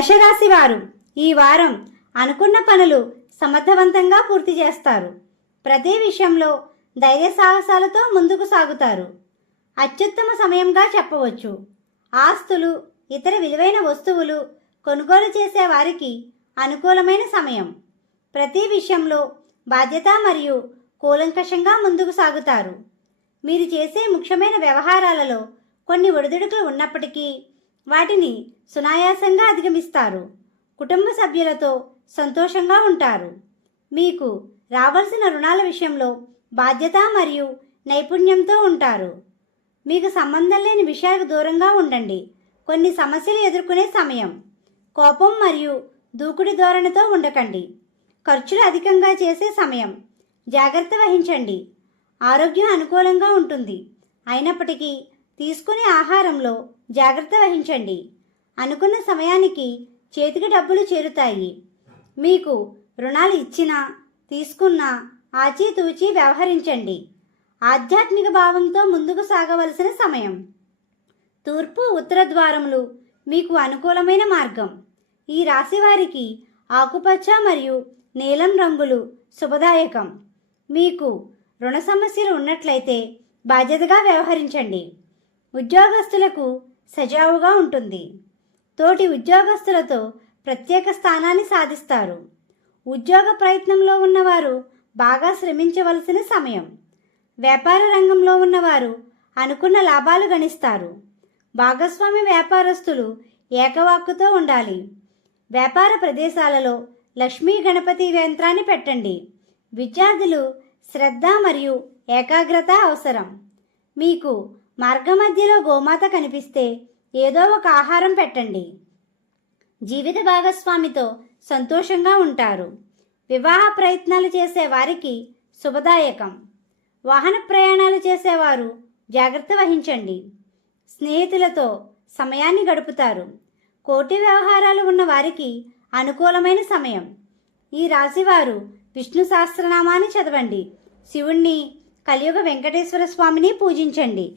మేషరాశి వారు ఈ వారం అనుకున్న పనులు సమర్థవంతంగా పూర్తి చేస్తారు. ప్రతి విషయంలో ధైర్య సాహసాలతో ముందుకు సాగుతారు. అత్యుత్తమ సమయంగా చెప్పవచ్చు. ఆస్తులు ఇతర విలువైన వస్తువులు కొనుగోలు చేసే వారికి అనుకూలమైన సమయం. ప్రతి విషయంలో బాధ్యత మరియు కూలంకషంగా ముందుకు సాగుతారు. మీరు చేసే ముఖ్యమైన వ్యవహారాలలో కొన్ని ఒడిదుడుకులు ఉన్నప్పటికీ వాటిని సునాయాసంగా అధిగమిస్తారు. కుటుంబ సభ్యులతో సంతోషంగా ఉంటారు. మీకు రావాల్సిన రుణాల విషయంలో బాధ్యత మరియు నైపుణ్యంతో ఉంటారు. మీకు సంబంధం లేని విషయాలకు దూరంగా ఉండండి. కొన్ని సమస్యలు ఎదుర్కొనే సమయం కోపం మరియు దూకుడు ధోరణితో ఉండకండి. ఖర్చులు అధికంగా చేసే సమయం జాగ్రత్త వహించండి. ఆరోగ్యం అనుకూలంగా ఉంటుంది. అయినప్పటికీ తీసుకునే ఆహారంలో జాగ్రత్త వహించండి. అనుకున్న సమయానికి చేతికి డబ్బులు చేరుతాయి. మీకు రుణాలు ఇచ్చినా తీసుకున్నా ఆచితూచి వ్యవహరించండి. ఆధ్యాత్మిక భావంతో ముందుకు సాగవలసిన సమయం. తూర్పు ఉత్తర ద్వారములు మీకు అనుకూలమైన మార్గం. ఈ రాశి వారికి ఆకుపచ్చ మరియు నీలం రంగులు శుభదాయకం. మీకు రుణ సమస్యలు ఉన్నట్లయితే బాధ్యతగా వ్యవహరించండి. ఉద్యోగస్తులకు సజావుగా ఉంటుంది. తోటి ఉద్యోగస్తులతో ప్రత్యేక స్థానాన్ని సాధిస్తారు. ఉద్యోగ ప్రయత్నంలో ఉన్నవారు బాగా శ్రమించవలసిన సమయం. వ్యాపార రంగంలో ఉన్నవారు అనుకున్న లాభాలు గణిస్తారు. భాగస్వామి వ్యాపారస్తులు ఏకవాక్కుతో ఉండాలి. వ్యాపార ప్రదేశాలలో లక్ష్మీ గణపతి యంత్రాన్ని పెట్టండి. విద్యార్థులు శ్రద్ధ మరియు ఏకాగ్రత అవసరం. మీకు మార్గమధ్యలో గోమాత కనిపిస్తే ఏదో ఒక ఆహారం పెట్టండి. జీవిత భాగస్వామితో సంతోషంగా ఉంటారు. వివాహ ప్రయత్నాలు చేసే వారికి శుభదాయకం. వాహన ప్రయాణాలు చేసేవారు జాగ్రత్త వహించండి. స్నేహితులతో సమయాన్ని గడుపుతారు. కోటి వ్యవహారాలు ఉన్న వారికి అనుకూలమైన సమయం. ఈ రాశివారు విష్ణు సహస్రనామాన్ని చదవండి. శివుణ్ణి కలియుగ వెంకటేశ్వర స్వామిని పూజించండి.